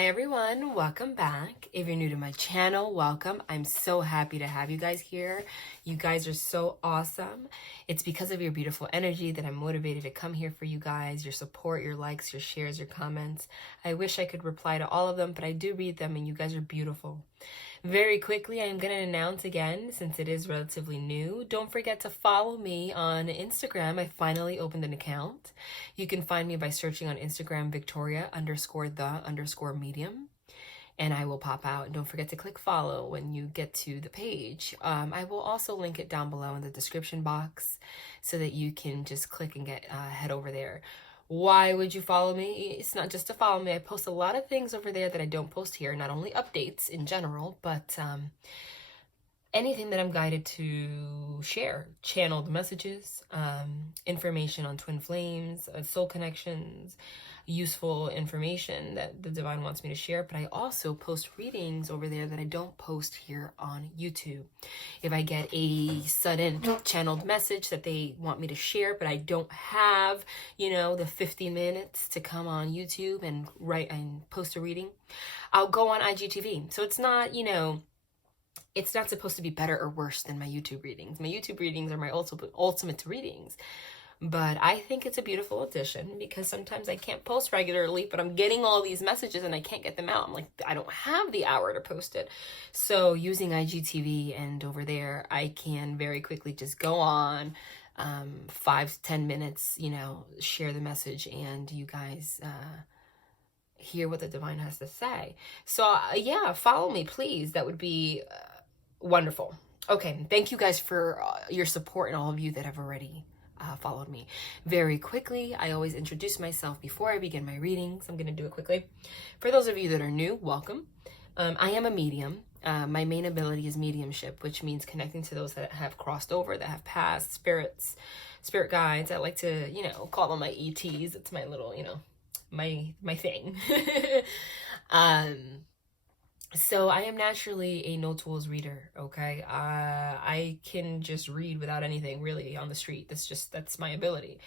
Hi everyone, welcome back. If you're new to my channel, welcome. I'm so happy to have you guys here. You guys are so awesome. It's because of your beautiful energy that I'm motivated to come here for you guys, your support, your likes, your shares, your comments. I wish I could reply to all of them, but I do read them and you guys are beautiful. Very quickly, I'm going to announce again, since it is relatively new, don't forget to follow me on Instagram. I finally opened an account. You can find me by searching on Instagram, Victoria_the_medium, and I will pop out. And don't forget to click follow when you get to the page. I will also link it down below in the description box so that you can just click and head over there. Why would you follow me? It's not just to follow me. I post a lot of things over there that I don't post here. Not only updates in general, but anything that I'm guided to share. Channeled messages, information on twin flames, soul connections, useful information that the divine wants me to share. But I also post readings over there that I don't post here on YouTube. If I get a sudden channeled message that they want me to share, but I don't have, the 50 minutes to come on YouTube and write and post a reading, I'll go on IGTV. So it's not, it's not supposed to be better or worse than my YouTube readings. My YouTube readings are my ultimate readings. But I think it's a beautiful addition because sometimes I can't post regularly, but I'm getting all these messages and I can't get them out. I'm like, I don't have the hour to post it. So using IGTV and over there, I can very quickly just go on 5 to 10 minutes, share the message and you guys hear what the divine has to say. So yeah, follow me, please. That would be wonderful. Okay, thank you guys for your support and all of you that have already followed me. Very quickly, I always introduce myself before I begin my readings. I'm going to do it quickly. For those of you that are new, welcome. I am a medium. My main ability is mediumship, which means connecting to those that have crossed over, that have passed, spirits, spirit guides. I like to, call them my ETs. It's my little, my thing. So I am naturally a no tools reader, okay? I can just read without anything really on the street. That's my ability.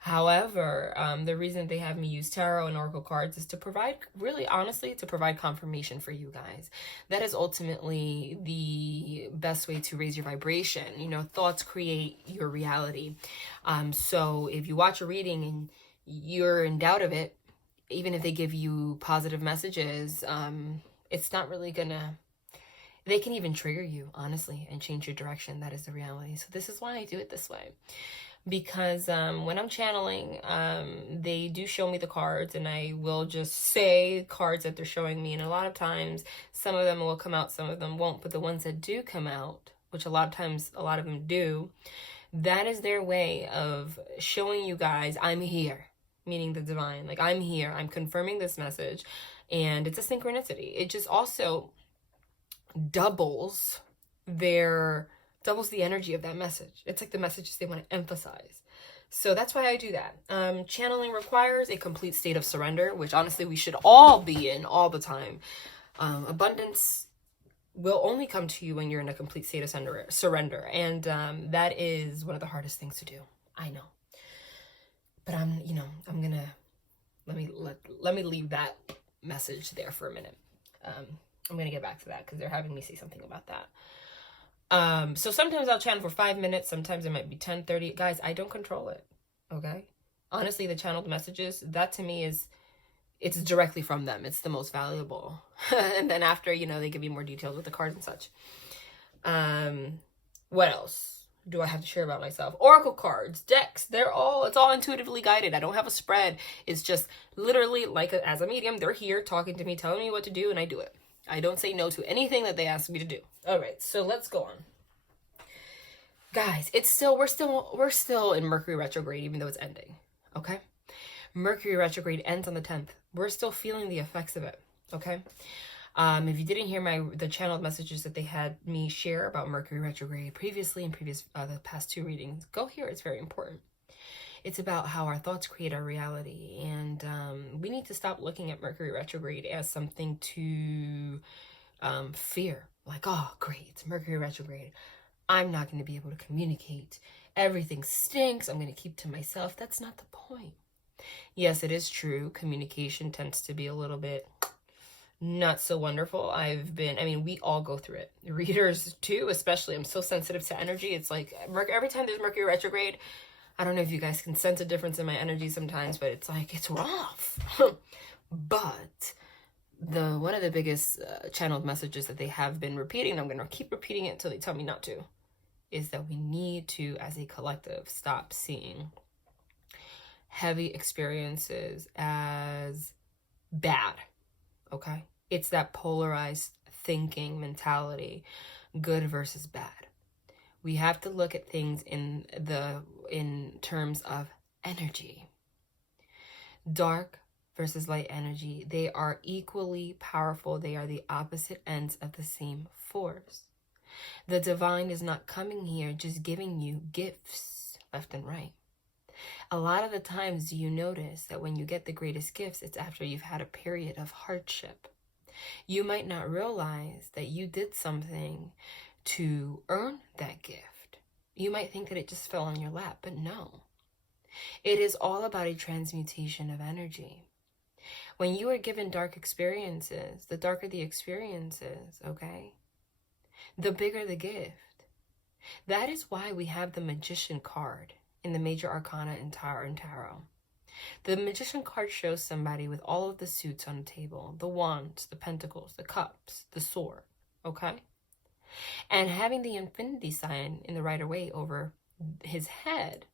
However, the reason they have me use tarot and oracle cards is to provide, really honestly, to provide confirmation for you guys. That is ultimately the best way to raise your vibration. Thoughts create your reality. So if you watch a reading and you're in doubt of it, even if they give you positive messages, it's not really gonna, they can even trigger you, honestly, and change your direction. That is the reality. So this is why I do it this way. Because when I'm channeling, they do show me the cards and I will just say cards that they're showing me. And a lot of times, some of them will come out, some of them won't. But the ones that do come out, which a lot of times, a lot of them do, that is their way of showing you guys, I'm here. Meaning the divine, like I'm here, I'm confirming this message, and it's a synchronicity. It just also doubles the energy of that message. It's like the messages they want to emphasize. So that's why I do that. Channeling requires a complete state of surrender, which honestly we should all be in all the time. Abundance will only come to you when you're in a complete state of surrender, and that is one of the hardest things to do. I know. But I'm gonna, let me leave that message there for a minute. I'm gonna get back to that because they're having me say something about that. So sometimes I'll channel for 5 minutes. Sometimes it might be 10, 30. Guys, I don't control it, okay? Honestly, the channeled messages, that to me it's directly from them. It's the most valuable. And then after, they give you more details with the cards and such. What else do I have to share about myself? Oracle cards, decks, it's all intuitively guided. I don't have a spread. It's just literally like as a medium, they're here talking to me, telling me what to do, and I do it. I don't say no to anything that they ask me to do. All right, so let's go on. Guys, we're still in Mercury retrograde, even though it's ending, okay? Mercury retrograde ends on the 10th. We're still feeling the effects of it, okay? If you didn't hear the channeled messages that they had me share about Mercury retrograde previously in the past 2 readings, go here. It's very important. It's about how our thoughts create our reality, and we need to stop looking at Mercury retrograde as something to fear. Like, oh, great, it's Mercury retrograde. I'm not going to be able to communicate. Everything stinks. I'm going to keep to myself. That's not the point. Yes, it is true. Communication tends to be a little bit not so wonderful. I mean, we all go through it. Readers too, especially. I'm so sensitive to energy. It's like every time there's Mercury retrograde, I don't know if you guys can sense a difference in my energy sometimes, but it's like, it's rough. But one of the biggest channeled messages that they have been repeating, and I'm going to keep repeating it until they tell me not to, is that we need to, as a collective, stop seeing heavy experiences as bad, okay? It's that polarized thinking mentality, good versus bad. We have to look at things in terms of energy. Dark versus light energy, they are equally powerful. They are the opposite ends of the same force. The divine is not coming here just giving you gifts left and right. A lot of the times you notice that when you get the greatest gifts, it's after you've had a period of hardship. You might not realize that you did something to earn that gift. You might think that it just fell on your lap, but no. It is all about a transmutation of energy. When you are given dark experiences, the darker the experiences, okay, the bigger the gift. That is why we have the Magician card in the major arcana in tarot. The Magician card shows somebody with all of the suits on the table, the wands, the pentacles, the cups, the sword, okay? And having the infinity sign in the Rider-Waite over his head,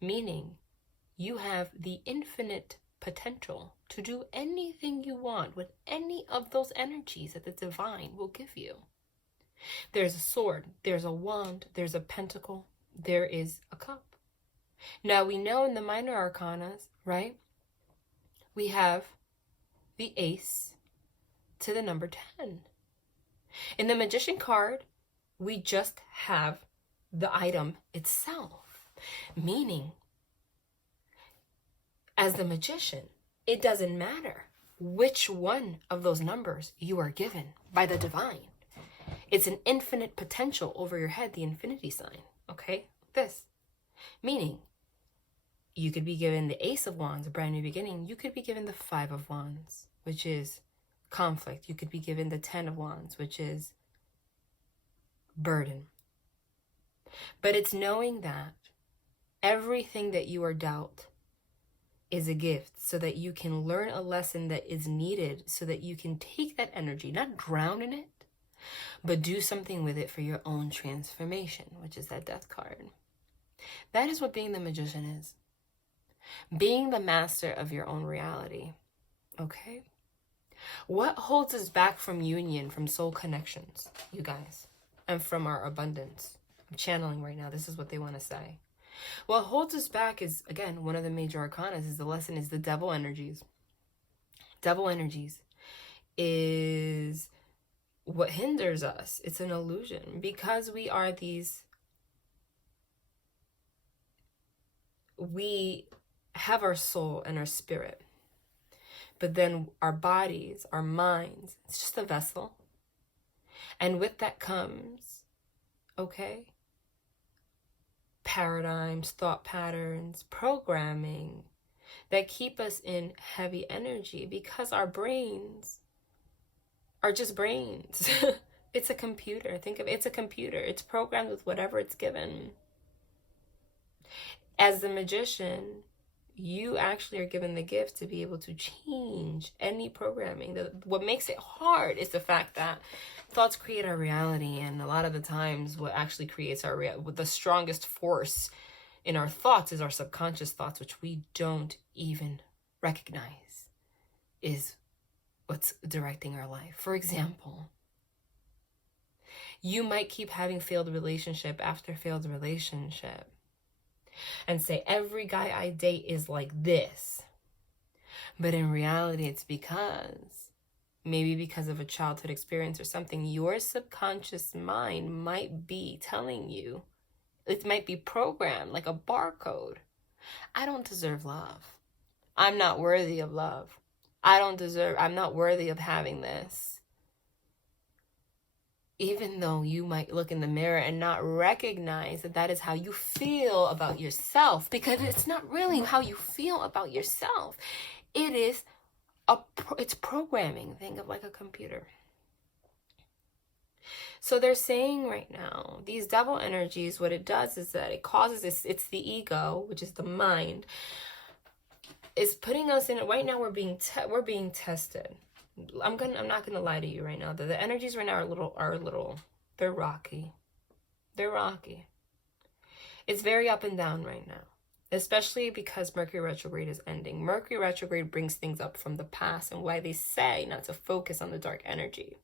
meaning you have the infinite potential to do anything you want with any of those energies that the divine will give you. There's a sword, there's a wand, there's a pentacle, there is a cup. Now we know in the minor arcanas, right, we have the ace to the number 10. In the Magician card, we just have the item itself, meaning as the magician, it doesn't matter which one of those numbers you are given by the divine. It's an infinite potential over your head, the infinity sign, okay? This, meaning you could be given the Ace of Wands, a brand new beginning. You could be given the 5 of Wands, which is conflict. You could be given the 10 of Wands, which is burden. But it's knowing that everything that you are dealt is a gift so that you can learn a lesson that is needed so that you can take that energy, not drown in it, but do something with it for your own transformation, which is that Death card. That is what being the magician is. Being the master of your own reality, okay? What holds us back from union, from soul connections, you guys, and from our abundance? I'm channeling right now. This is what they want to say. What holds us back is, again, one of the major arcanas is the lesson is the devil energies. Devil energies is what hinders us. It's an illusion because we are these, we have our soul and our spirit, but then our bodies, our minds, it's just a vessel. And with that comes, okay, paradigms, thought patterns, programming that keep us in heavy energy because our brains are just brains. It's a computer. Think of it, it's a computer. It's programmed with whatever it's given. As the magician, you actually are given the gift to be able to change any programming. What makes it hard is the fact that thoughts create our reality, and a lot of the times what actually creates our the strongest force in our thoughts is our subconscious thoughts, which we don't even recognize is what's directing our life. For example, you might keep having failed relationship after failed relationship and say, every guy I date is like this. But in reality, it's maybe because of a childhood experience or something, your subconscious mind might be telling you, it might be programmed like a barcode. I don't deserve love. I'm not worthy of love. I'm not worthy of having this. Even though you might look in the mirror and not recognize that that is how you feel about yourself, because it's not really how you feel about yourself. It is it's programming. Think of like a computer. So they're saying right now, these devil energies, what it does is that it causes this, it's the ego, which is the mind, is putting us in it. Right now we're being tested. I'm not gonna lie to you right now. The energies right now are a little, they're rocky. They're rocky. It's very up and down right now. Especially because Mercury retrograde is ending. Mercury retrograde brings things up from the past, and why they say not to focus on the dark energy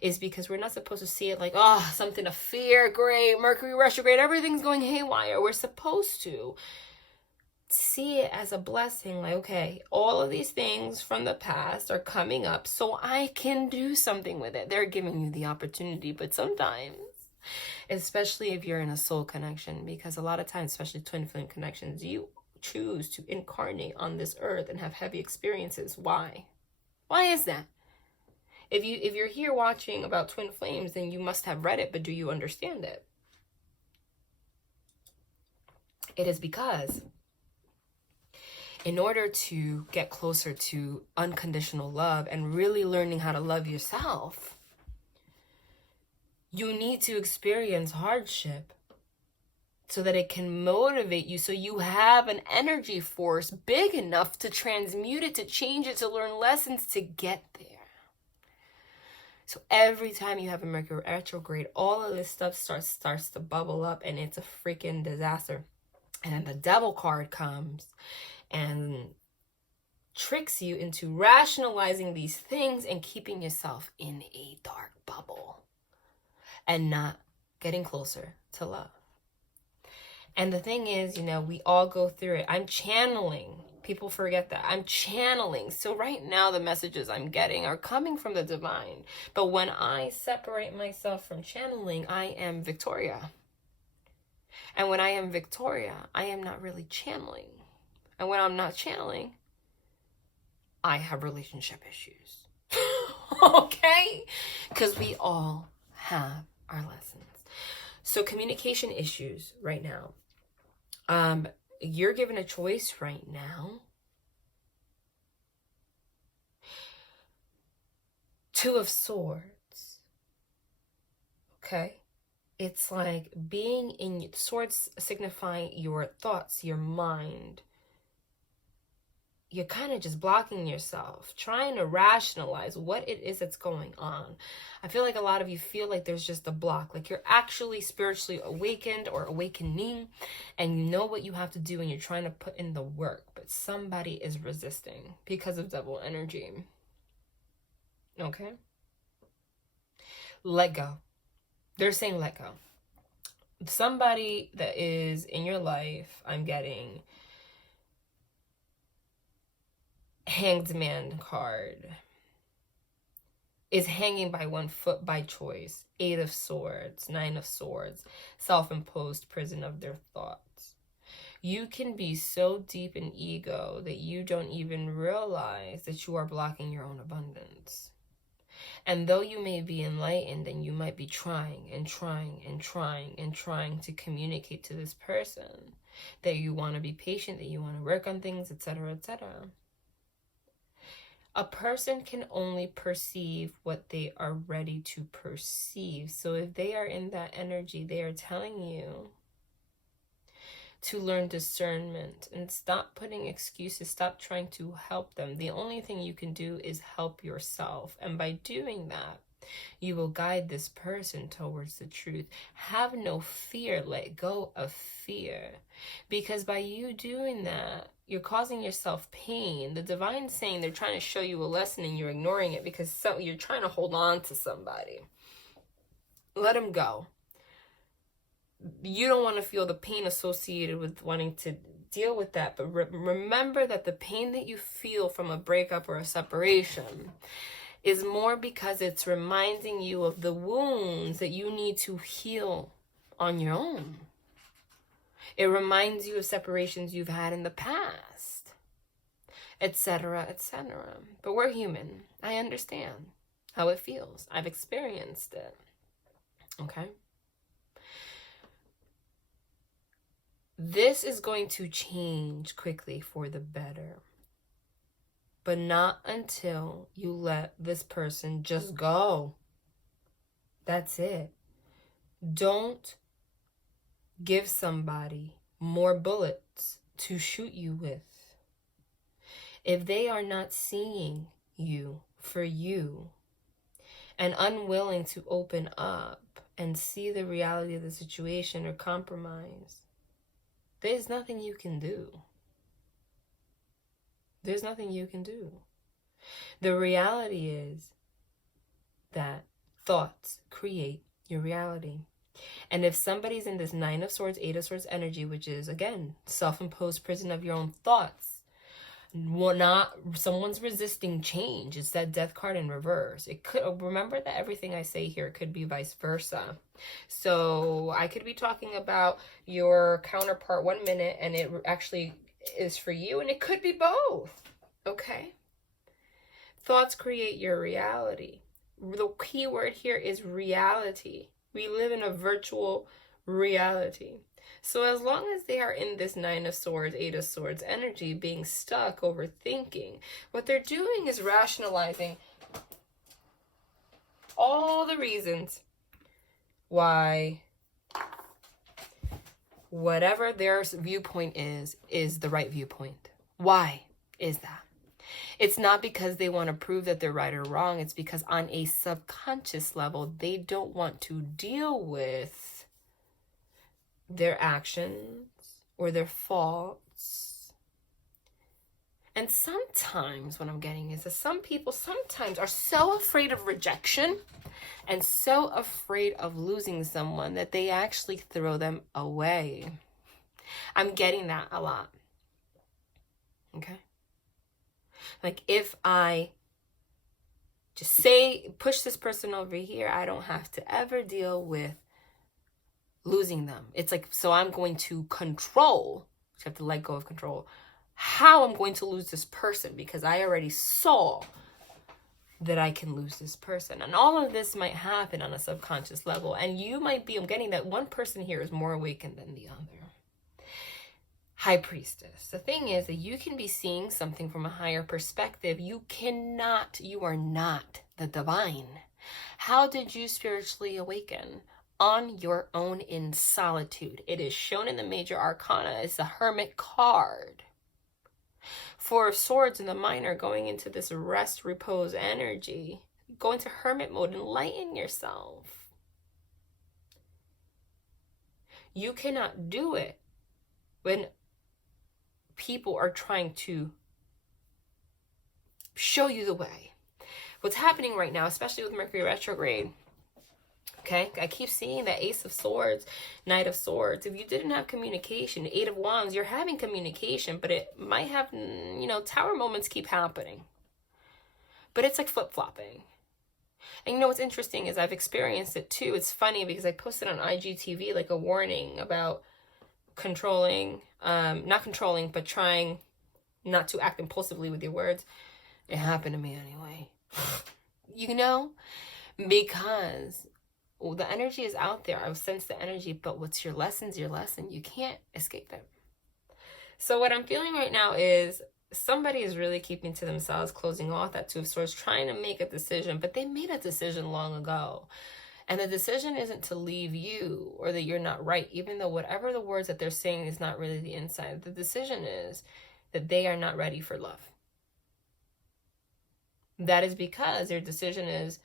is because we're not supposed to see it like, oh, something to fear, great, Mercury retrograde, everything's going haywire. We're supposed to see it as a blessing, like, okay, all of these things from the past are coming up so I can do something with it. They're giving you the opportunity, but sometimes, especially if you're in a soul connection, because a lot of times, especially twin flame connections, you choose to incarnate on this earth and have heavy experiences. Why is that? If you're here watching about twin flames, then you must have read it, but do you understand it? It is because in order to get closer to unconditional love and really learning how to love yourself, you need to experience hardship so that it can motivate you, so you have an energy force big enough to transmute it, to change it, to learn lessons, to get there. So every time you have a Mercury retrograde, all of this stuff starts to bubble up, and it's a freaking disaster. And then the devil card comes and tricks you into rationalizing these things and keeping yourself in a dark bubble and not getting closer to love. And the thing is, you know, we all go through it. I'm channeling. People forget that. I'm channeling. So right now, the messages I'm getting are coming from the divine. But when I separate myself from channeling, I am Victoria. And when I am Victoria, I am not really channeling. And when I'm not channeling, I have relationship issues. Okay? Because we all have our lessons. So communication issues right now. You're given a choice right now. Two of Swords. Okay? It's like being in swords signifying your thoughts, your mind. You're kind of just blocking yourself, trying to rationalize what it is that's going on. I feel like a lot of you feel like there's just a block, like you're actually spiritually awakened or awakening, and you know what you have to do and you're trying to put in the work, but somebody is resisting because of devil energy. Okay? Let go. They're saying let go. Somebody that is in your life, I'm getting Hanged Man card, is hanging by one foot by choice. 8 of Swords, 9 of Swords, self-imposed prison of their thoughts. You can be so deep in ego that you don't even realize that you are blocking your own abundance. And though you may be enlightened and you might be trying to communicate to this person that you want to be patient, that you want to work on things, etc., etc., a person can only perceive what they are ready to perceive. So if they are in that energy, they are telling you to learn discernment and stop putting excuses, stop trying to help them. The only thing you can do is help yourself. And by doing that, you will guide this person towards the truth. Have no fear. Let go of fear. Because by you doing that, you're causing yourself pain. The divine's saying they're trying to show you a lesson and you're ignoring it because you're trying to hold on to somebody. Let them go. You don't want to feel the pain associated with wanting to deal with that. But remember that the pain that you feel from a breakup or a separation is more because it's reminding you of the wounds that you need to heal on your own. It reminds you of separations you've had in the past, etc., etc. But we're human. I understand how it feels. I've experienced it. Okay? This is going to change quickly for the better. but not until you let this person just go. That's it. Don't give somebody more bullets to shoot you with. If they are not seeing you for you and unwilling to open up and see the reality of the situation or compromise, there's nothing you can do. There's nothing you can do. The reality is that thoughts create your reality. And if somebody's in this 9 of Swords, 8 of Swords energy, which is, again, self-imposed prison of your own thoughts, someone's resisting change. It's that Death card in reverse. It could, remember that everything I say here could be vice versa. So I could be talking about your counterpart 1 minute and it actually is for you, and it could be both. Okay? Thoughts create your reality. The key word here is reality. We live in a virtual reality. So as long as they are in this 9 of Swords, 8 of Swords energy, being stuck, overthinking, what they're doing is rationalizing all the reasons why whatever their viewpoint is the right viewpoint. Why is that? It's not because they want to prove that they're right or wrong. It's because on a subconscious level, they don't want to deal with their actions or their faults. And sometimes what I'm getting is that some people sometimes are so afraid of rejection and so afraid of losing someone that they actually throw them away. I'm getting that a lot. Okay? Like if I just push this person over here, I don't have to ever deal with losing them. It's like, so I'm going to control, you have to let go of control, how I'm going to lose this person, because I already saw that I can lose this person. And all of this might happen on a subconscious level. And you might be, I'm getting that one person here is more awakened than the other. High Priestess. The thing is that you can be seeing something from a higher perspective. You are not the divine. How did you spiritually awaken? On your own in solitude. It is shown in the major arcana. It's the Hermit card. 4 of Swords in the minor, going into this rest, repose energy. Go into hermit mode, enlighten yourself. You cannot do it when people are trying to show you the way. What's happening right now, especially with Mercury retrograde, okay, I keep seeing that Ace of Swords, Knight of Swords. If you didn't have communication, 8 of Wands, you're having communication, but it might have, Tower moments keep happening. But it's like flip-flopping. And what's interesting is I've experienced it too. It's funny because I posted on IGTV like a warning about controlling, not controlling, but trying not to act impulsively with your words. It happened to me anyway. Because the energy is out there. I sense the energy, but what's your lesson's your lesson. You can't escape it. So what I'm feeling right now is somebody is really keeping to themselves, closing off that 2 of Swords, trying to make a decision, but they made a decision long ago. And the decision isn't to leave you or that you're not right, even though whatever the words that they're saying is not really the inside. The decision is that they are not ready for love. That is because their decision is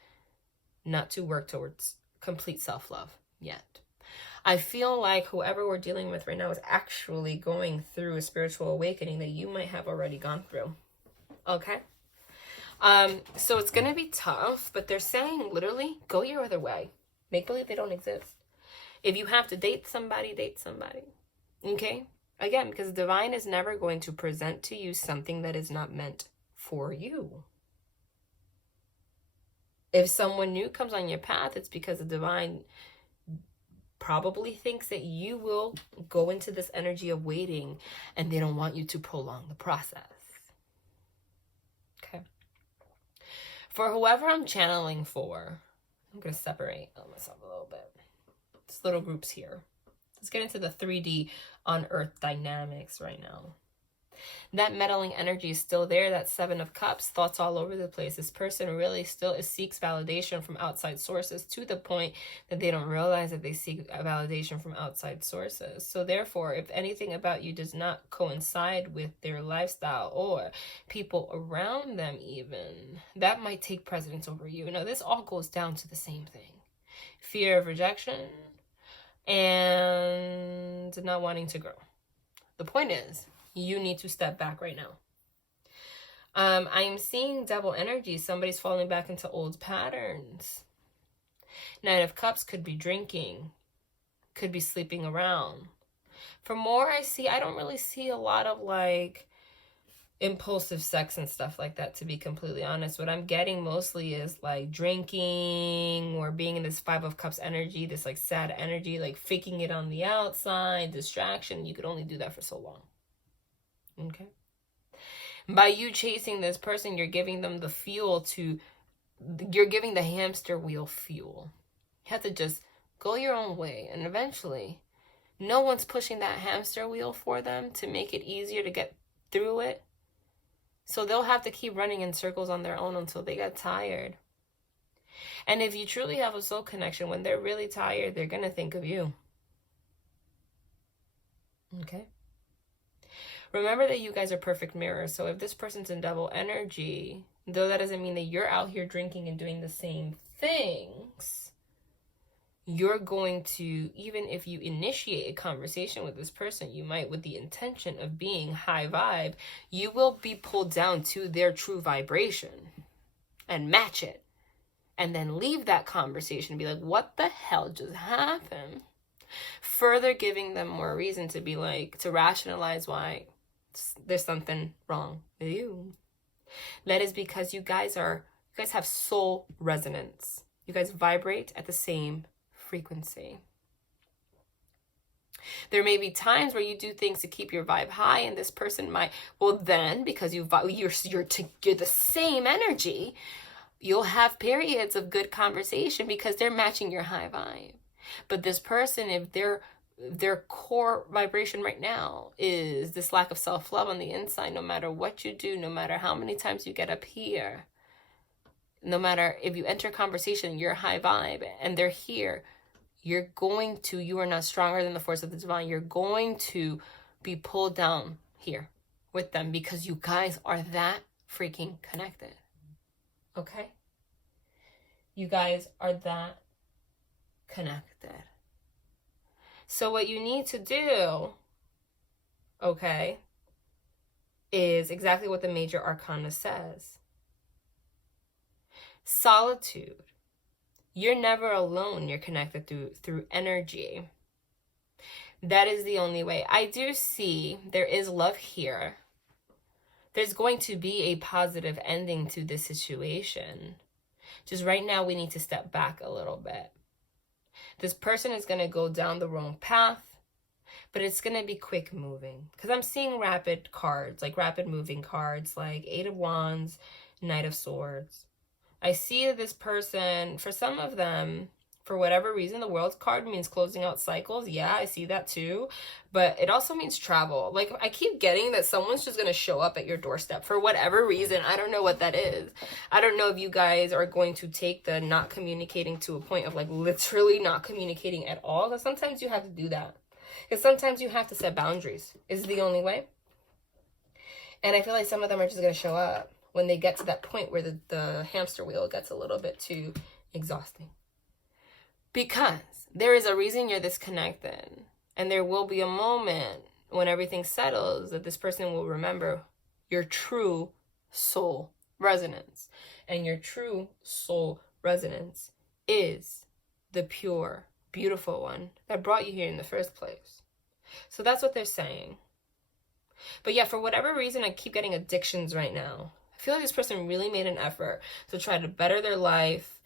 not to work towards complete self-love yet. I feel like whoever we're dealing with right now is actually going through a spiritual awakening that you might have already gone through. Okay? So it's going to be tough, but they're saying literally go your other way. Make believe they don't exist. If you have to date somebody, date somebody. Okay? Again, because the divine is never going to present to you something that is not meant for you. If someone new comes on your path, it's because the divine probably thinks that you will go into this energy of waiting and they don't want you to prolong the process. Okay. For whoever I'm channeling for, I'm going to separate myself a little bit. Just little groups here. Let's get into the 3D on Earth dynamics right now. That meddling energy is still there. That Seven of Cups, thoughts all over the place. This person really still seeks validation from outside sources, to the point that they don't realize that they seek validation from outside sources. So therefore, if anything about you does not coincide with their lifestyle or people around them even, that might take precedence over you. Now, this all goes down to the same thing. Fear of rejection and not wanting to grow. The point is, you need to step back right now. I am seeing double energy. Somebody's falling back into old patterns. Nine of Cups could be drinking, could be sleeping around. For more I see, I don't really see a lot of like impulsive sex and stuff like that, to be completely honest. What I'm getting mostly is like drinking or being in this Five of Cups energy, this like sad energy, like faking it on the outside, distraction. You could only do that for so long. Okay. By you chasing this person, you're giving them the fuel to, you're giving the hamster wheel fuel. You have to just go your own way, and eventually no one's pushing that hamster wheel for them to make it easier to get through it. So they'll have to keep running in circles on their own until they get tired. And if you truly have a soul connection, when they're really tired, they're going to think of you. Okay? Remember that you guys are perfect mirrors. So if this person's in double energy, though that doesn't mean that you're out here drinking and doing the same things, you're going to, even if you initiate a conversation with this person, you might with the intention of being high vibe, you will be pulled down to their true vibration and match it. And then leave that conversation and be like, what the hell just happened? Further giving them more reason to be like, to rationalize why there's something wrong with you. That is because you guys have soul resonance. You guys vibrate at the same frequency. There may be times where you do things to keep your vibe high, and this person might, well then, because you're the same energy, you'll have periods of good conversation because they're matching your high vibe. But this person, if their core vibration right now is this lack of self-love on the inside, no matter what you do, no matter how many times you get up here, no matter if you enter a conversation, you're high vibe and they're here, you are not stronger than the force of the divine. You're going to be pulled down here with them because you guys are that freaking connected. Okay? You guys are that connected. So what you need to do, okay, is exactly what the major arcana says. Solitude. You're never alone. You're connected through energy. That is the only way. I do see there is love here. There's going to be a positive ending to this situation. Just right now, we need to step back a little bit. This person is going to go down the wrong path, but it's going to be quick moving. Because I'm seeing rapid cards, like rapid moving cards, like Eight of Wands, Knight of Swords. I see this person, for some of them, for whatever reason, the World card means closing out cycles. Yeah, I see that too. But it also means travel. Like, I keep getting that someone's just going to show up at your doorstep for whatever reason. I don't know what that is. I don't know if you guys are going to take the not communicating to a point of like literally not communicating at all. Because sometimes you have to do that. Because sometimes you have to set boundaries. Is the only way. And I feel like some of them are just going to show up when they get to that point where the hamster wheel gets a little bit too exhausting. Because there is a reason you're disconnected. And there will be a moment when everything settles that this person will remember your true soul resonance. And your true soul resonance is the pure, beautiful one that brought you here in the first place. So that's what they're saying. But yeah, for whatever reason, I keep getting addictions right now. I feel like this person really made an effort to try to better their life.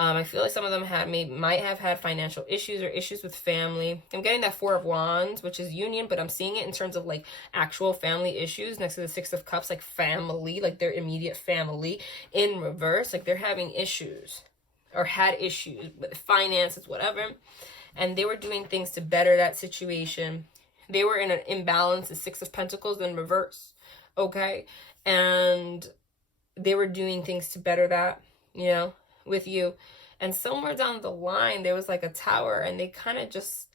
I feel like some of them might have had financial issues or issues with family. I'm getting that Four of Wands, which is union, but I'm seeing it in terms of like actual family issues next to the Six of Cups, like family, like their immediate family in reverse. Like they're having issues or had issues with finances, whatever. And they were doing things to better that situation. They were in an imbalance, the Six of Pentacles in reverse, okay? And they were doing things to better that, you know, with you. And somewhere down the line, there was like a tower, and they kind of just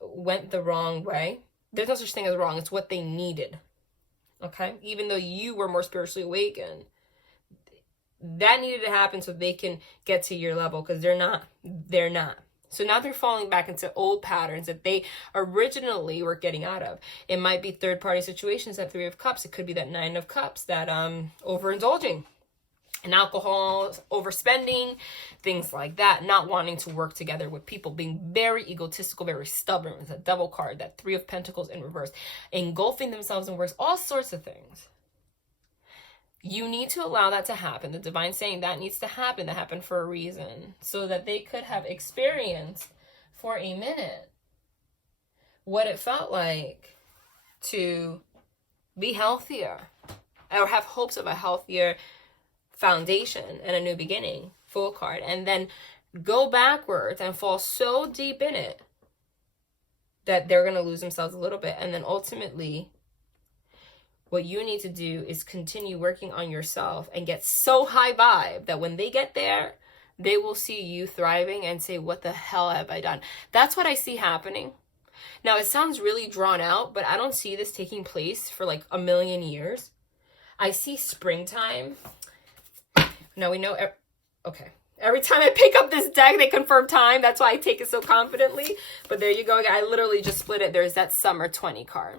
went the wrong way. There's no such thing as wrong. It's what they needed, okay? Even though you were more spiritually awakened, that needed to happen so they can get to your level, because they're not. So now they're falling back into old patterns that they originally were getting out of. It might be third-party situations, that Three of Cups. It could be that Nine of Cups, that overindulging in alcohol, overspending, things like that, not wanting to work together with people, being very egotistical, very stubborn with a Devil card, that Three of Pentacles in reverse, engulfing themselves in works, all sorts of things. You need to allow that to happen. The divine saying that needs to happen for a reason, so that they could have experienced for a minute what it felt like to be healthier, or have hopes of a healthier foundation and a new beginning. Fool card. And then go backwards and fall so deep in it that they're going to lose themselves a little bit. And then ultimately, what you need to do is continue working on yourself and get so high vibe that when they get there, they will see you thriving and say, what the hell have I done? That's what I see happening. Now, it sounds really drawn out, but I don't see this taking place for like a million years. I see springtime. Now we know, okay. Every time I pick up this deck, they confirm time. That's why I take it so confidently. But there you go. I literally just split it. There's that summer 20 card.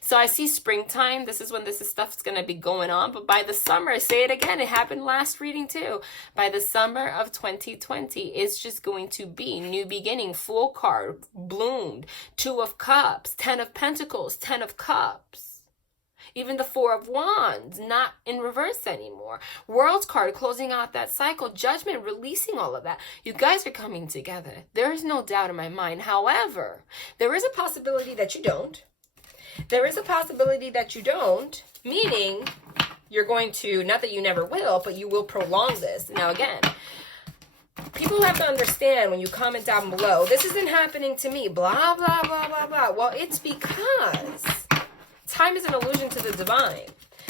So I see springtime. This is when stuff's going to be going on. But by the summer, say it again, it happened last reading too. By the summer of 2020, it's just going to be new beginning, Fool card, bloomed, Two of Cups, 10 of Pentacles, 10 of Cups. Even the Four of Wands, not in reverse anymore. World card, closing out that cycle. Judgment, releasing all of that. You guys are coming together. There is no doubt in my mind. However, there is a possibility that you don't. There is a possibility that you don't, meaning you're going to, not that you never will, but you will prolong this. Now again, people have to understand when you comment down below, this isn't happening to me, blah, blah, blah, blah, blah. Well, it's because time is an illusion to the divine.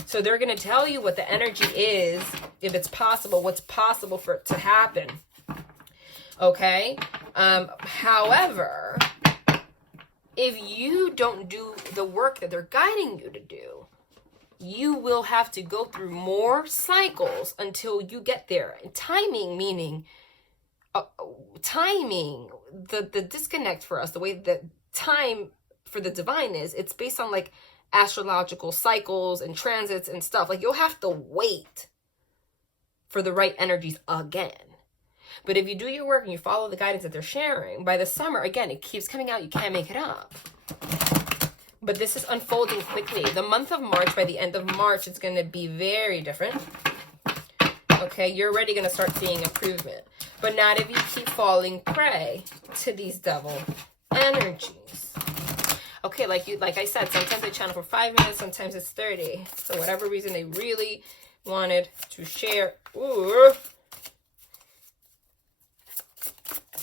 So they're going to tell you what the energy is, if it's possible, what's possible for it to happen. Okay? However, if you don't do the work that they're guiding you to do, you will have to go through more cycles until you get there. And timing, meaning timing, the disconnect for us, the way that time for the divine is, it's based on like astrological cycles and transits and stuff. Like, you'll have to wait for the right energies again. But if you do your work and you follow the guidance that they're sharing, by the summer, again, it keeps coming out. You can't make it up. But this is unfolding quickly. The month of March, by the end of March, it's going to be very different. Okay, you're already going to start seeing improvement. But not if you keep falling prey to these devil energies. Okay, like I said, sometimes I channel for 5 minutes, sometimes it's 30. So whatever reason they really wanted to share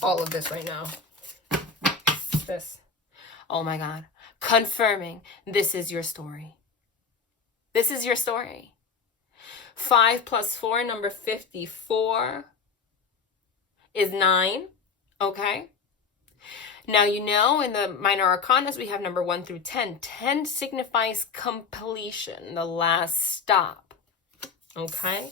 all of this right now. This. Oh my God. Confirming this is your story. This is your story. 5 plus 4, number 54 is 9. Okay. Now, you know, in the minor arcanas, we have number 1 through 10. 10 signifies completion, the last stop. Okay.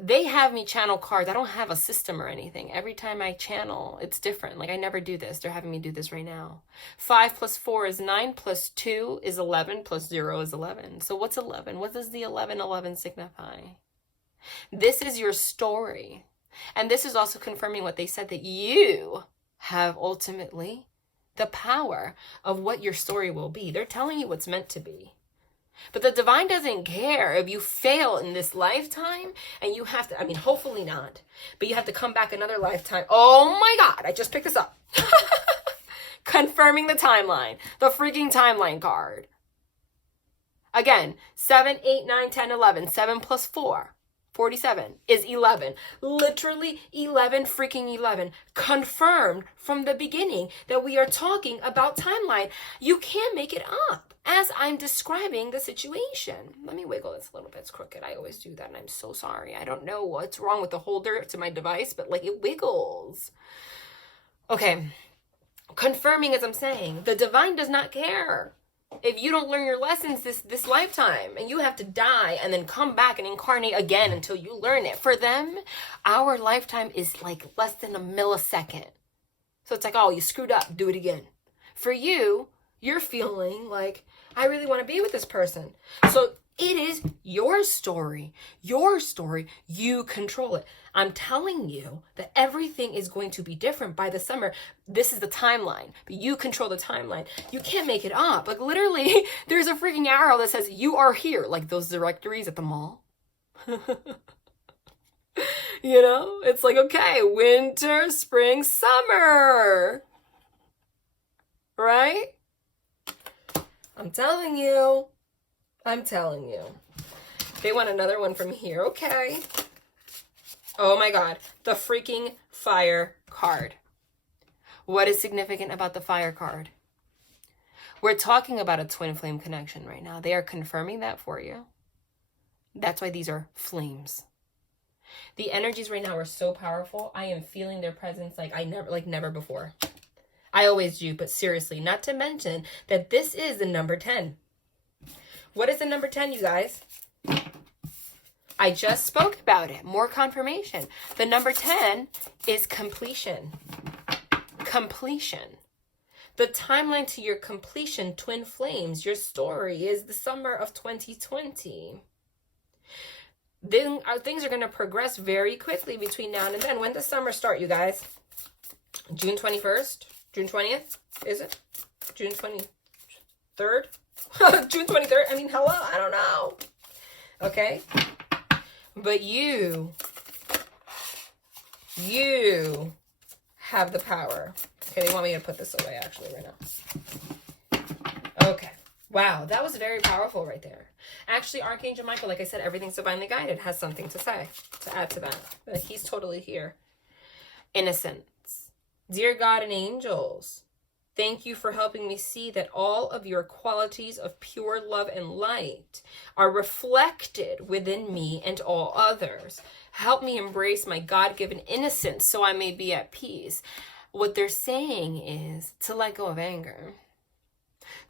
They have me channel cards. I don't have a system or anything. Every time I channel, it's different. Like, I never do this. They're having me do this right now. 5 plus 4 is 9, plus 2 is 11, plus 0 is 11. So what's 11? What does the 11 signify? This is your story. And this is also confirming what they said, that you have ultimately the power of what your story will be. They're telling you what's meant to be. But the divine doesn't care if you fail in this lifetime and you have to, I mean, hopefully not, but you have to come back another lifetime. Oh my God, I just picked this up. Confirming the timeline, the freaking timeline card. Again, 7, 8, 9, 10, 11, 7 plus 4. 47 is 11. Literally 11 freaking 11. Confirmed from the beginning that we are talking about timeline. You can't make it up as I'm describing the situation. Let me wiggle this a little bit. It's crooked. I always do that and I'm so sorry. I don't know what's wrong with the holder to my device, but like it wiggles. Okay. Confirming as I'm saying, the divine does not care if you don't learn your lessons this lifetime and you have to die and then come back and incarnate again until you learn it. For them, our lifetime is like less than a millisecond. So it's like, oh, you screwed up, do it again. For you, you're feeling like, I really want to be with this person. So it is your story, you control it. I'm telling you that everything is going to be different by the summer. This is the timeline, but you control the timeline. You can't make it up. Like literally, there's a freaking arrow that says you are here, like those directories at the mall. You know, it's like, okay, winter, spring, summer, right? I'm telling you. They want another one from here. Okay. Oh my God. The freaking fire card. What is significant about the fire card? We're talking about a twin flame connection right now. They are confirming that for you. That's why these are flames. The energies right now are so powerful. I am feeling their presence like never before. I always do, but seriously, not to mention that this is the number 10. What is the number 10, you guys? I just spoke about it. More confirmation. The number 10 is completion. Completion. The timeline to your completion, twin flames, your story is the summer of 2020. Then things are going to progress very quickly between now and then. When does summer start, you guys? June 21st? June 20th? Is it? June 23rd? June 23rd? I mean, hello? I don't know. Okay? But you have the power. Okay, they want me to put this away actually right now. Okay. Wow, that was very powerful right there. Actually, Archangel Michael, like I said, everything's divinely guided, has something to say, to add to that. He's totally here. Innocence. Dear God and angels, thank you for helping me see that all of your qualities of pure love and light are reflected within me and all others. Help me embrace my God-given innocence so I may be at peace. What they're saying is to let go of anger.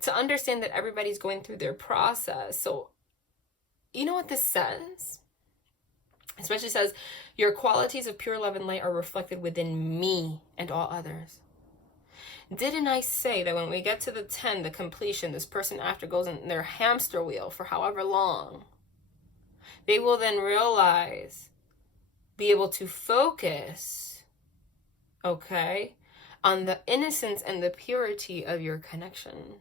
To understand that everybody's going through their process. So, you know what this says? Especially says, your qualities of pure love and light are reflected within me and all others. Didn't I say that when we get to the 10, the completion, this person after goes in their hamster wheel for however long, they will then realize, be able to focus, okay, on the innocence and the purity of your connection.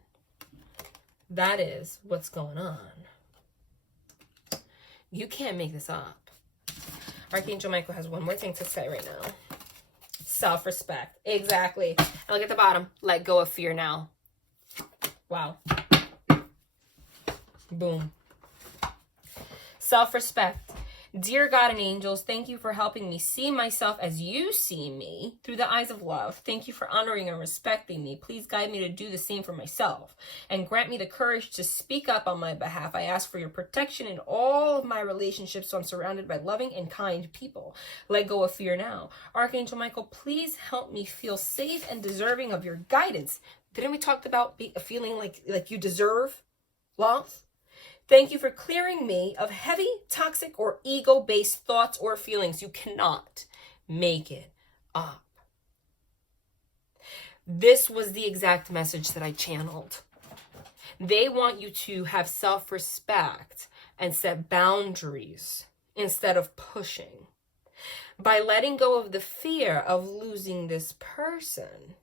That is what's going on. You can't make this up. Archangel Michael has one more thing to say right now. Self-respect. Exactly. And look at the bottom. Let go of fear now. Wow. Boom. Self-respect. Dear God and angels, thank you for helping me see myself as you see me through the eyes of love. Thank you for honoring and respecting me. Please guide me to do the same for myself and grant me the courage to speak up on my behalf. I ask for your protection in all of my relationships so I'm surrounded by loving and kind people. Let go of fear now. Archangel Michael, please help me feel safe and deserving of your guidance. Didn't we talk about feeling like you deserve love? Thank you for clearing me of heavy, toxic, or ego-based thoughts or feelings. You cannot make it up. This was the exact message that I channeled. They want you to have self-respect and set boundaries instead of pushing. By letting go of the fear of losing this person.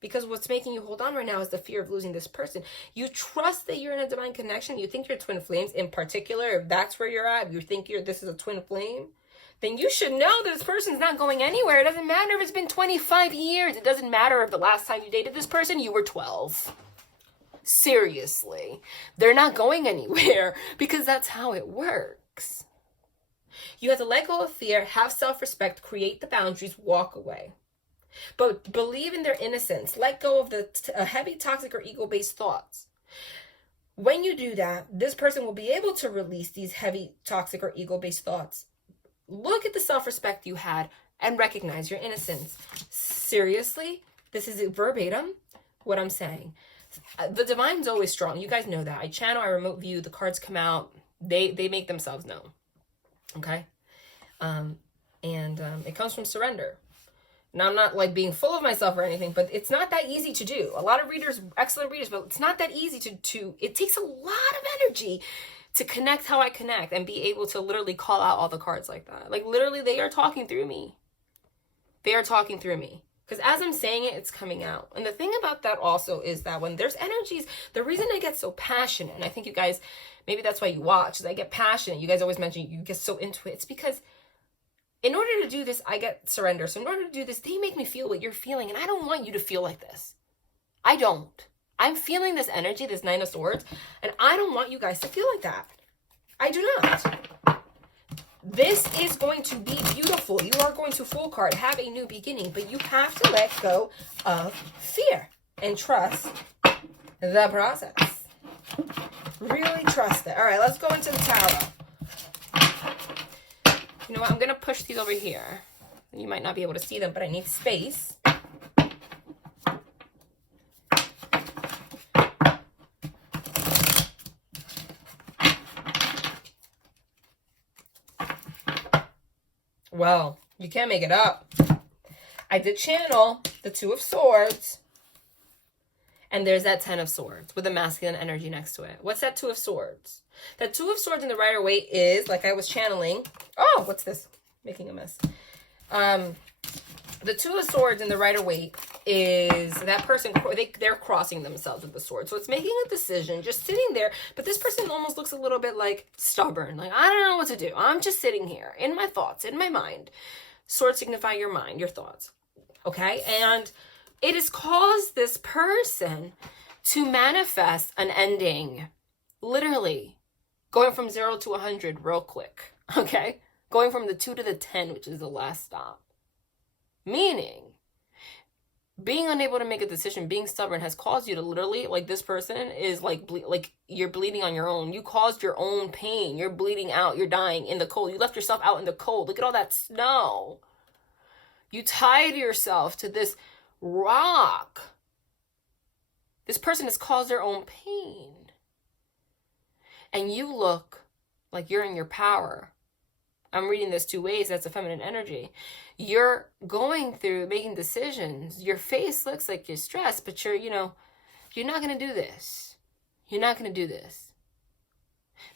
Because what's making you hold on right now is the fear of losing this person. You trust that you're in a divine connection. You think you're twin flames in particular. If that's where you're at, you think this is a twin flame, then you should know that this person's not going anywhere. It doesn't matter if it's been 25 years. It doesn't matter if the last time you dated this person, you were 12. Seriously. They're not going anywhere because that's how it works. You have to let go of fear, have self-respect, create the boundaries, walk away. But believe in their innocence. Let go of the heavy, toxic, or ego-based thoughts. When you do that, this person will be able to release these heavy, toxic, or ego-based thoughts. Look at the self-respect you had and recognize your innocence. Seriously, this is verbatim what I'm saying. The divine's always strong. You guys know that. I channel, I remote view, the cards come out. They make themselves known. Okay? It comes from surrender. Now, I'm not like being full of myself or anything, but it's not that easy to do. A lot of readers, excellent readers, but it's not that easy to it takes a lot of energy to connect how I connect and be able to literally call out all the cards like that. Like literally they are talking through me. They are talking through me. Because as I'm saying it, it's coming out. And the thing about that also is that when there's energies, the reason I get so passionate, and I think you guys, maybe that's why you watch, is I get passionate. You guys always mention you get so into it. It's because in order to do this, I get surrender. So in order to do this, they make me feel what you're feeling. And I don't want you to feel like this. I don't. I'm feeling this energy, this Nine of Swords. And I don't want you guys to feel like that. I do not. This is going to be beautiful. You are going to full card, have a new beginning. But you have to let go of fear and trust the process. Really trust it. All right, let's go into the tarot. You know what? I'm going to push these over here. You might not be able to see them, but I need space. Well, you can't make it up. I did channel the Two of Swords. And there's that Ten of Swords with the masculine energy next to it. What's that Two of Swords? That Two of Swords in the Rider-Waite is, like I was channeling. Oh, what's this? Making a mess. The Two of Swords in the Rider-Waite is that person, they're crossing themselves with the sword. So it's making a decision, just sitting there. But this person almost looks a little bit like stubborn. Like, I don't know what to do. I'm just sitting here in my thoughts, in my mind. Swords signify your mind, your thoughts. Okay? And it has caused this person to manifest an ending. Literally. Going from 0 to 100 real quick. Okay? Going from the 2 to the 10, which is the last stop. Meaning, being unable to make a decision, being stubborn has caused you to literally, like this person is like you're bleeding on your own. You caused your own pain. You're bleeding out. You're dying in the cold. You left yourself out in the cold. Look at all that snow. You tied yourself to this rock. This person has caused their own pain. And you look like you're in your power. I'm reading this two ways. That's a feminine energy. You're going through making decisions. Your face looks like you're stressed, but you're not going to do this. You're not going to do this.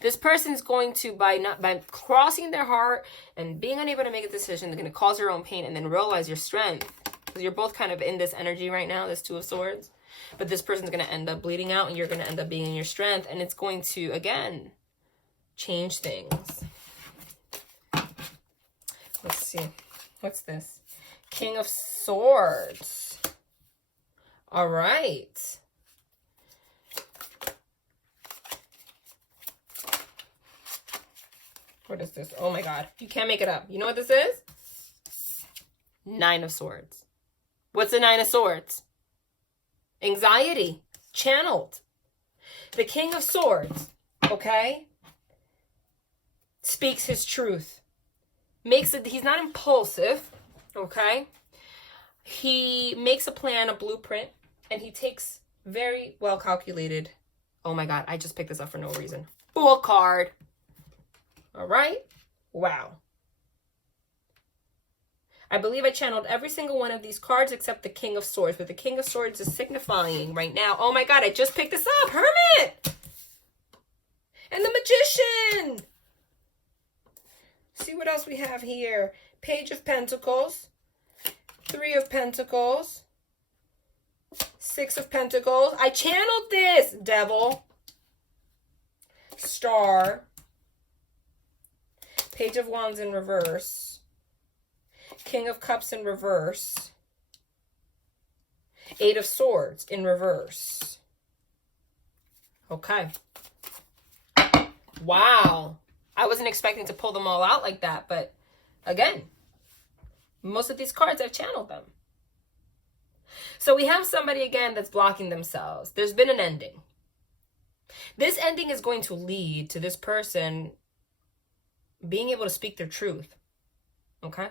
This person's going to, by crossing their heart and being unable to make a decision, they're going to cause their own pain and then realize your strength. Because you're both kind of in this energy right now, this Two of Swords. But this person's going to end up bleeding out and you're going to end up being in your strength. And it's going to, again, change things. Let's see. What's this? King of Swords. All right. What is this? Oh my God. You can't make it up. You know what this is? Nine of Swords. What's the Nine of Swords? Anxiety. Channeled. The King of Swords, okay, speaks his truth. Makes it, he's not impulsive, okay? He makes a plan, a blueprint, and he takes very well calculated. Oh my God, I just picked this up for no reason. Fool card. All right? Wow. I believe I channeled every single one of these cards except the King of Swords. But the King of Swords is signifying right now. Oh my God, I just picked this up. Hermit! And the Magician! See what else we have here. Page of Pentacles. 3 of Pentacles. 6 of Pentacles. I channeled this, Devil. Star. Page of Wands in reverse. King of Cups in reverse. 8 of Swords in reverse. Okay. Wow. I wasn't expecting to pull them all out like that, but again, most of these cards, I've channeled them. So we have somebody, again, that's blocking themselves. There's been an ending. This ending is going to lead to this person being able to speak their truth. Okay?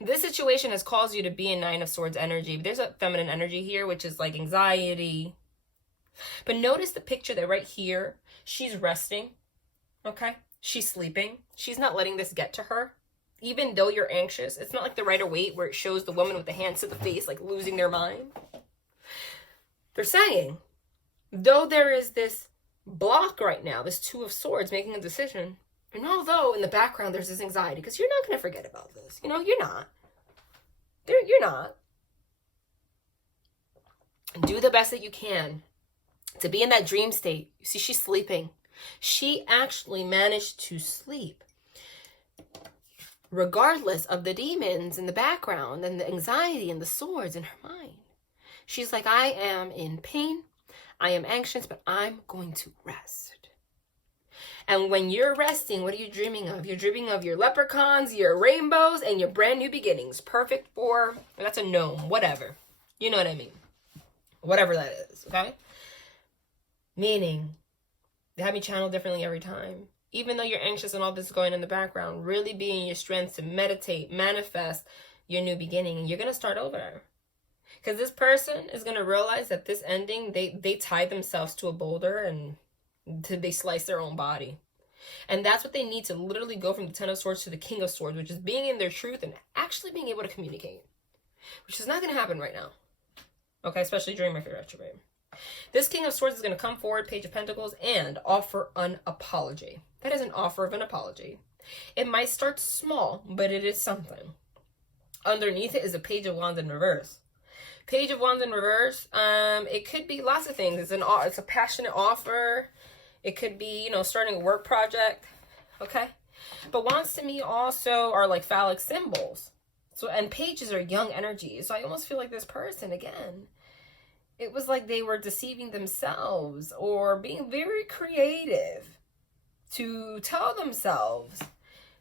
This situation has caused you to be in Nine of Swords energy. There's a feminine energy here, which is like anxiety. But notice the picture that right here, she's resting. Okay? She's sleeping. She's not letting this get to her. Even though you're anxious, it's not like the Rider-Waite where it shows the woman with the hands to the face, like losing their mind. They're saying, though there is this block right now, this Two of Swords making a decision, and although in the background there's this anxiety, because you're not going to forget about this. You know, you're not. You're not. Do the best that you can to be in that dream state. You see, she's sleeping. She actually managed to sleep, regardless of the demons in the background and the anxiety and the swords in her mind. She's like, I am in pain. I am anxious, but I'm going to rest. And when you're resting, what are you dreaming of? You're dreaming of your leprechauns, your rainbows, and your brand new beginnings. Perfect for, that's a gnome, whatever. You know what I mean. Whatever that is, okay? Meaning, they have me channeled differently every time. Even though you're anxious and all this is going in the background, really be in your strength to meditate, manifest your new beginning, and you're going to start over. Because this person is going to realize that this ending, they tied themselves to a boulder and they slice their own body. And that's what they need to literally go from the Ten of Swords to the King of Swords, which is being in their truth and actually being able to communicate, which is not going to happen right now. Okay, especially during Mercury retrograde. This King of Swords is going to come forward, Page of Pentacles, and offer an apology. That is an offer of an apology. It might start small, but it is something. Underneath it is a Page of Wands in reverse. Page of Wands in reverse, it could be lots of things. It's a passionate offer. It could be, you know, starting a work project. Okay? But wands to me also are like phallic symbols. So, and pages are young energy. So I almost feel like this person, again, it was like they were deceiving themselves or being very creative to tell themselves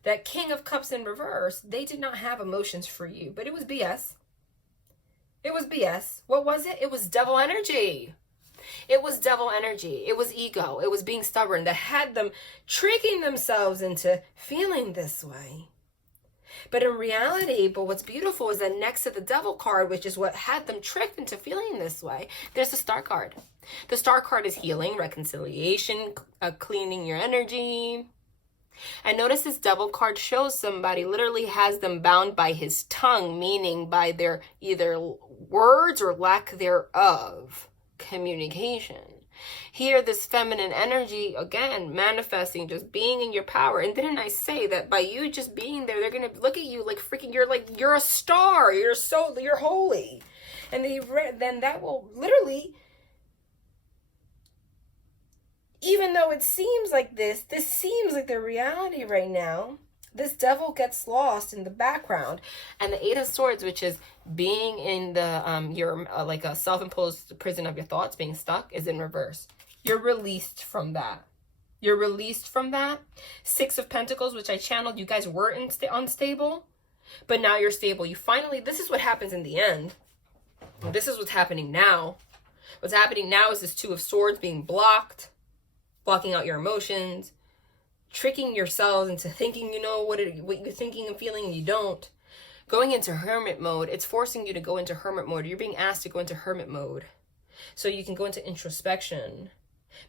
that King of Cups in reverse, they did not have emotions for you. But it was BS. It was BS. What was it? It was devil energy. It was devil energy. It was ego. It was being stubborn that had them tricking themselves into feeling this way. But in reality, but what's beautiful is that next to the devil card, which is what had them tricked into feeling this way, there's the star card. The star card is healing, reconciliation, cleaning your energy. And notice this devil card shows somebody literally has them bound by his tongue, meaning by their either words or lack thereof communication. Here, this feminine energy, again, manifesting, just being in your power. And didn't I say that by you just being there, they're going to look at you like freaking, you're a star. You're holy. And then that will literally, even though it seems like this seems like the reality right now, this devil gets lost in the background. And the Eight of Swords, which is being in the, your like a self-imposed prison of your thoughts, being stuck, is in reverse. You're released from that. You're released from that. Six of Pentacles, which I channeled, you guys were unstable, but now you're stable. You finally, this is what happens in the end. This is what's happening now. What's happening now is this Two of Swords being blocked, blocking out your emotions, tricking yourselves into thinking you know what you're thinking and feeling, and you don't. Going into hermit mode, it's forcing you to go into hermit mode. You're being asked to go into hermit mode so you can go into introspection,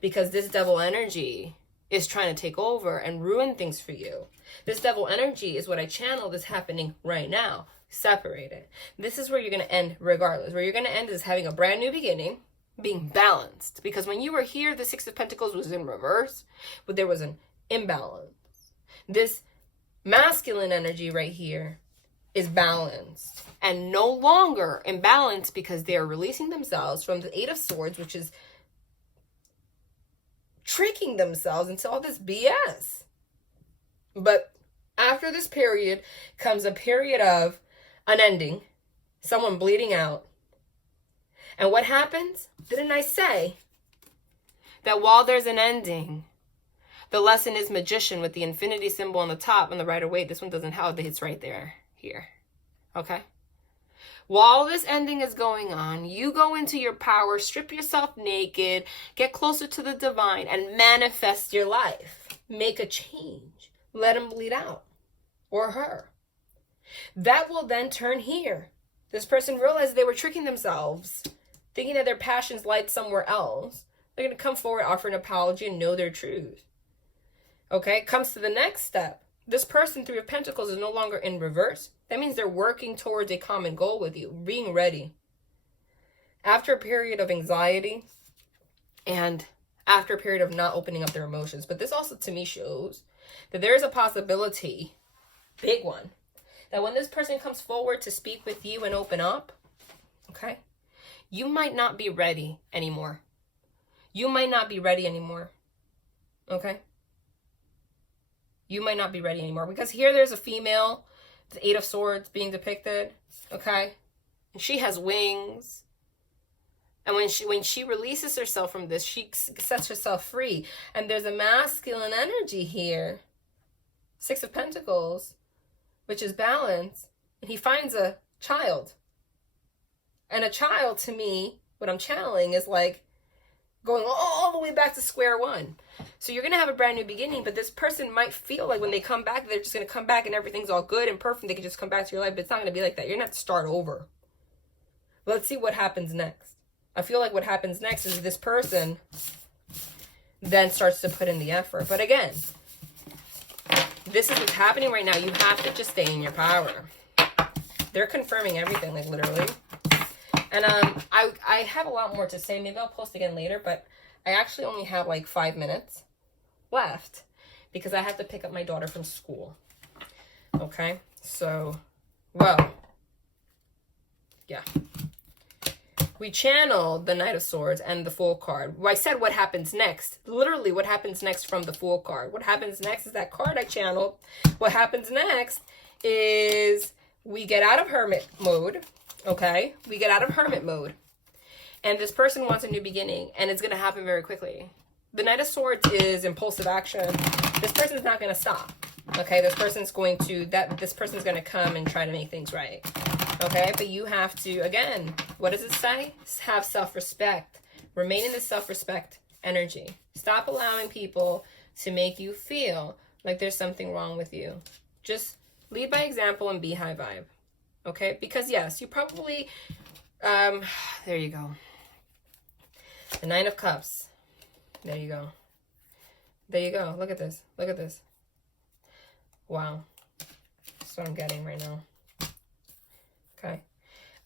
because this devil energy is trying to take over and ruin things for you. This devil energy is what I channeled is happening right now. Separate it. This is where you're going to end regardless. Where you're going to end is having a brand new beginning, being balanced. Because when you were here, the Six of Pentacles was in reverse, but there was an imbalance. This masculine energy right here is balanced and no longer imbalanced because they are releasing themselves from the Eight of Swords, which is tricking themselves into all this BS. But after this period comes a period of an ending, someone bleeding out. And what happens? Didn't I say that while there's an ending, The lesson is magician with the infinity symbol on the top on the Rider-Waite. This one doesn't have it. It's right there, here. Okay? While this ending is going on, you go into your power, strip yourself naked, get closer to the divine, and manifest your life. Make a change. Let him bleed out. Or her. That will then turn here. This person realized they were tricking themselves, thinking that their passions lied somewhere else. They're going to come forward, offer an apology, and know their truth. Okay? Comes to the next step. This person, Three of Pentacles, is no longer in reverse. That means they're working towards a common goal with you, being ready. After a period of anxiety and after a period of not opening up their emotions. But this also, to me, shows that there is a possibility, big one, that when this person comes forward to speak with you and open up, okay, you might not be ready anymore. You might not be ready anymore. Okay? You might not be ready anymore. Because here there's a female, the Eight of Swords being depicted. Okay? And she has wings. And when she releases herself from this, she sets herself free. And there's a masculine energy here. Six of Pentacles, which is balance. And he finds a child. And a child, to me, what I'm channeling is like going all the way back to square one. So you're going to have a brand new beginning, but this person might feel like when they come back, they're just going to come back and everything's all good and perfect. They can just come back to your life, but it's not going to be like that. You're going to have to start over. Let's see what happens next. I feel like what happens next is this person then starts to put in the effort. But again, this is what's happening right now. You have to just stay in your power. They're confirming everything, like literally. And I have a lot more to say. Maybe I'll post again later, but I actually only have like 5 minutes left because I have to pick up my daughter from school. Okay? So, well, yeah. We channeled the Knight of Swords and the Fool card. I said what happens next. Literally what happens next from the Fool card. What happens next is that card I channeled. What happens next is we get out of hermit mode. Okay? We get out of hermit mode. And this person wants a new beginning. And it's going to happen very quickly. The Knight of Swords is impulsive action. This person's not going to stop. Okay? This person's going to come and try to make things right. Okay? But you have to, again, what does it say? Have self-respect. Remain in the self-respect energy. Stop allowing people to make you feel like there's something wrong with you. Just lead by example and be high vibe. Okay? Because yes, you probably, there you go. The Nine of Cups. There you go. There you go. Look at this. Look at this. Wow. That's what I'm getting right now. Okay.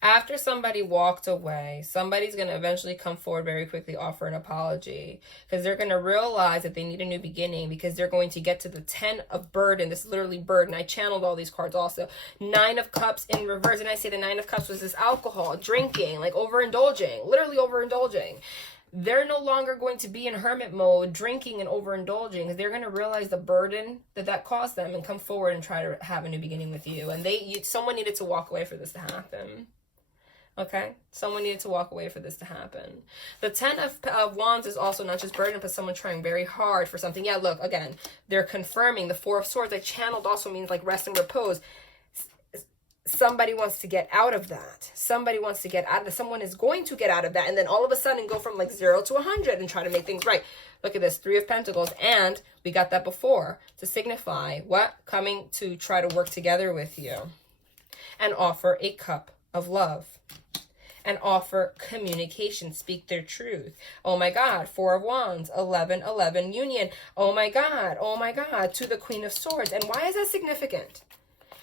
After somebody walked away, somebody's going to eventually come forward very quickly, offer an apology. Because they're going to realize that they need a new beginning. Because they're going to get to the 10 of burden. This is literally burden. I channeled all these cards also. 9 of Cups in reverse. And I say the 9 of Cups was this alcohol, drinking, like overindulging. Literally overindulging. They're no longer going to be in hermit mode, drinking and overindulging. They're going to realize the burden that caused them and come forward and try to have a new beginning with you. And someone needed to walk away for this to happen. Okay? Someone needed to walk away for this to happen. The 10 of Wands is also not just burden, but someone trying very hard for something. Yeah, look, again, they're confirming. The 4 of Swords I channeled also means like rest and repose. Somebody wants to get out of that. Somebody wants to get out of that. Someone is going to get out of that. And then all of a sudden go from like 0 to 100 and try to make things right. Look at this. 3 of Pentacles. And we got that before to signify what? Coming to try to work together with you. And offer a cup of love. And offer communication. Speak their truth. Oh my God. 4 of Wands. 11-11 union. Oh my God. Oh my God. To the Queen of Swords. And why is that significant?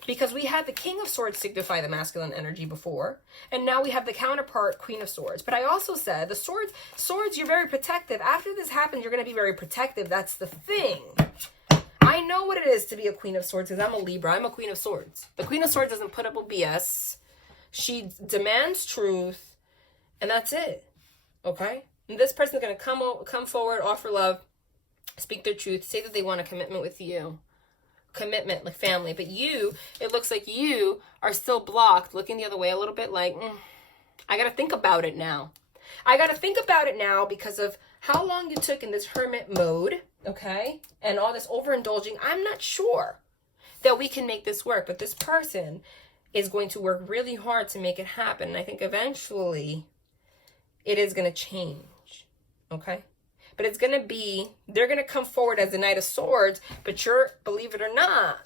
Because we had the King of Swords signify the masculine energy before. And now we have the counterpart, Queen of Swords. But I also said, the swords, you're very protective. After this happens, you're going to be very protective. That's the thing. I know what it is to be a Queen of Swords because I'm a Libra. I'm a Queen of Swords. The Queen of Swords doesn't put up with BS. She demands truth. And that's it. Okay? And this person's going to come forward, offer love, speak their truth, say that they want a commitment with you. Commitment, like family. But you, it looks like you are still blocked, looking the other way a little bit like, I got to think about it now. I got to think about it now because of how long you took in this hermit mode, okay? And all this overindulging, I'm not sure that we can make this work. But this person is going to work really hard to make it happen. And I think eventually it is going to change, okay? But it's going to be, they're going to come forward as the Knight of Swords, but you're, believe it or not,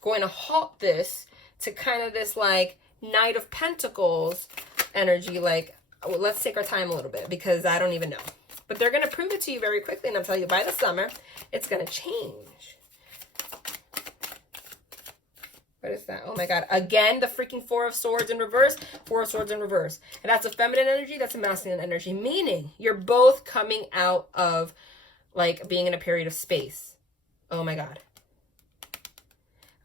going to halt this to kind of this like Knight of Pentacles energy. Like, well, let's take our time a little bit because I don't even know. But they're going to prove it to you very quickly. And I'm telling you, by the summer, it's going to change. What is that? Oh my God. Again, the freaking Four of Swords in reverse. Four of Swords in reverse. And that's a feminine energy. That's a masculine energy. Meaning you're both coming out of like being in a period of space. Oh my God.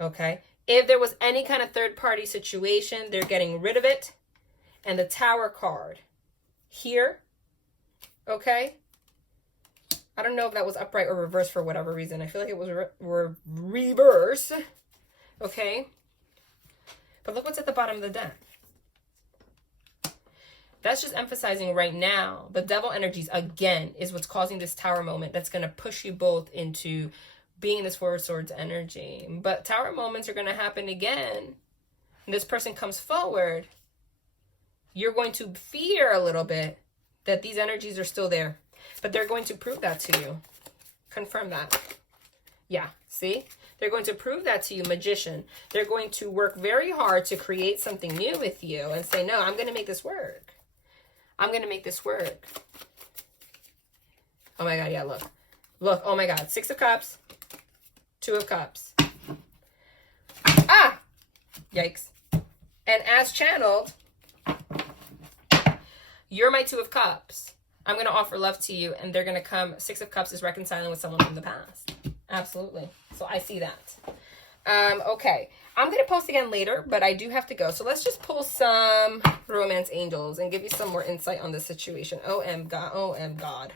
Okay. If there was any kind of third party situation, they're getting rid of it. And the Tower card here. Okay. I don't know if that was upright or reverse for whatever reason. I feel like it was reverse. Okay. But look what's at the bottom of the deck. That's just emphasizing right now, the devil energies, again, is what's causing this Tower moment that's going to push you both into being in this Four of Swords energy. But Tower moments are going to happen again. And this person comes forward. You're going to fear a little bit that these energies are still there. But they're going to prove that to you. Confirm that. Yeah, see? They're going to prove that to you, Magician. They're going to work very hard to create something new with you and say, no, I'm going to make this work. I'm going to make this work. Oh my God, yeah, look. Look, oh my God. Six of Cups. Two of Cups. Ah! Yikes. And as channeled, you're my Two of Cups. I'm going to offer love to you, and they're going to come. Six of Cups is reconciling with someone from the past. Absolutely. So I see that. Okay. I'm going to post again later, but I do have to go. So let's just pull some romance angels and give you some more insight on the situation. God.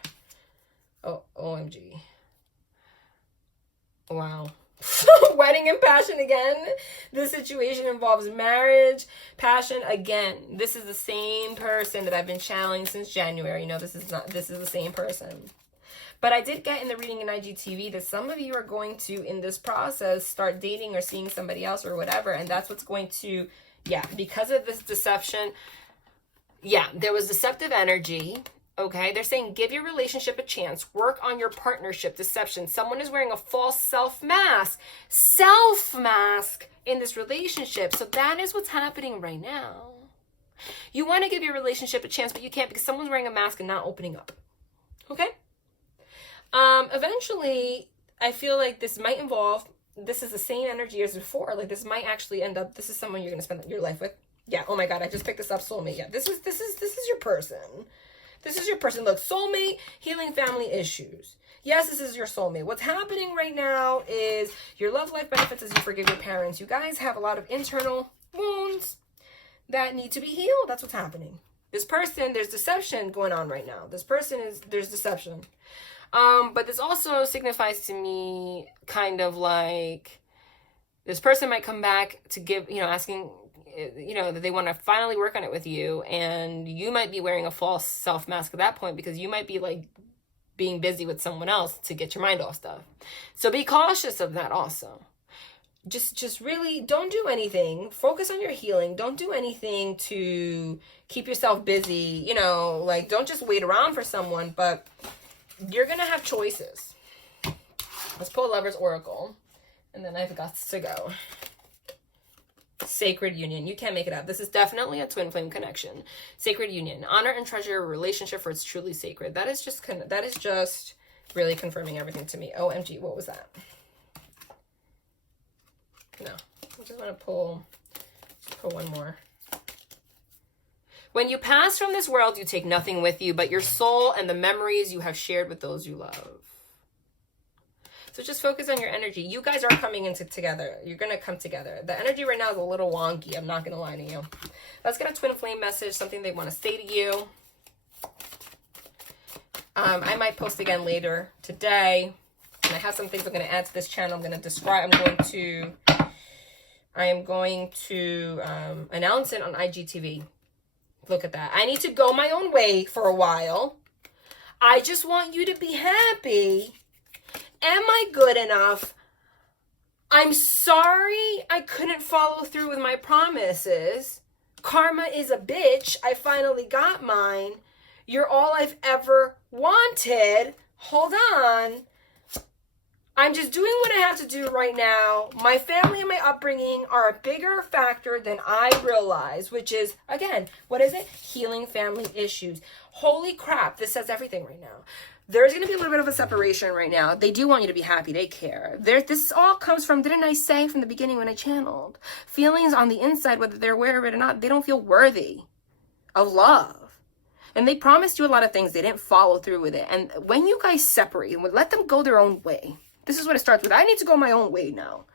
Oh, OMG. Wow. Wedding and passion again. This situation involves marriage, passion. Again, this is the same person that I've been channeling since January. You know, this is the same person. But I did get in the reading in IGTV that some of you are going to, in this process, start dating or seeing somebody else or whatever. And that's what's going to, yeah, because of this deception. Yeah, there was deceptive energy. Okay, they're saying give your relationship a chance. Work on your partnership. Deception. Someone is wearing a false self-mask in this relationship. So that is what's happening right now. You want to give your relationship a chance, but you can't because someone's wearing a mask and not opening up. Okay? Eventually, I feel like this might involve, this is the same energy as before. Like this might actually end up, this is someone you're going to spend your life with. Yeah, oh my God, I just picked this up, soulmate. Yeah, this is your person. This is your person. Look, soulmate, healing family issues. Yes, this is your soulmate. What's happening right now is your love life benefits as you forgive your parents. You guys have a lot of internal wounds that need to be healed. That's what's happening. This person, there's deception going on right now. There's deception. But this also signifies to me kind of like this person might come back to give, asking, that they want to finally work on it with you. And you might be wearing a false self-mask at that point because you might be like being busy with someone else to get your mind off stuff. So be cautious of that also. Just really don't do anything. Focus on your healing. Don't do anything to keep yourself busy. Don't just wait around for someone, but you're going to have choices. Let's pull Lover's Oracle. And then I've got to go. Sacred union. You can't make it up. This is definitely a twin flame connection. Sacred union. Honor and treasure your relationship for it's truly sacred. That is just really confirming everything to me. OMG, what was that? No. I just want to pull one more. When you pass from this world, you take nothing with you but your soul and the memories you have shared with those you love. So just focus on your energy. You guys are coming into together. You're going to come together. The energy right now is a little wonky. I'm not going to lie to you. Let's get a twin flame message, something they want to say to you. I might post again later today. And I have some things I'm going to add to this channel. I'm going to describe. I am going to announce it on IGTV. Look at that. I need to go my own way for a while. I just want you to be happy. Am I good enough? I'm sorry I couldn't follow through with my promises. Karma is a bitch. I finally got mine. You're all I've ever wanted. Hold on. I'm just doing what I have to do right now. My family and my upbringing are a bigger factor than I realize, which is, again, what is it? Healing family issues. Holy crap, this says everything right now. There's going to be a little bit of a separation right now. They do want you to be happy. They care. This all comes from, didn't I say from the beginning when I channeled? Feelings on the inside, whether they're aware of it or not, they don't feel worthy of love. And they promised you a lot of things. They didn't follow through with it. And when you guys separate, let them go their own way. This is what it starts with. I need to go my own way now.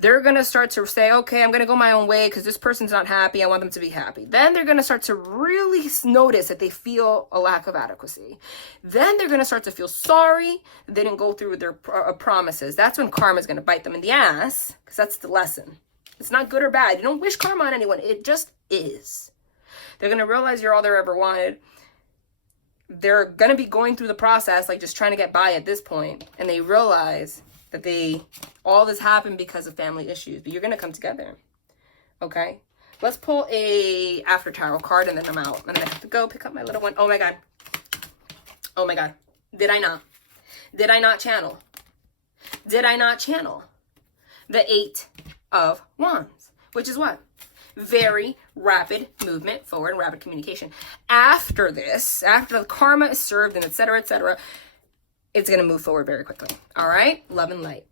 They're going to start to say, okay, I'm going to go my own way because this person's not happy. I want them to be happy. Then they're going to start to really notice that they feel a lack of adequacy. Then they're going to start to feel sorry that they didn't go through with their promises. That's when karma is going to bite them in the ass, because that's the lesson. It's not good or bad. You don't wish karma on anyone. It just is. They're going to realize you're all they ever wanted. They're going to be going through the process, like just trying to get by at this point. And they realize that all this happened because of family issues. But you're going to come together. Okay? Let's pull a after tarot card and then I'm out. And then I have to go pick up my little one. Oh my God. Oh my God. Did I not? Did I not channel? Did I not channel the 8 of Wands? Which is what? Very rapid movement forward, rapid communication. After this, after the karma is served and etc., it's going to move forward very quickly. All right? Love and light.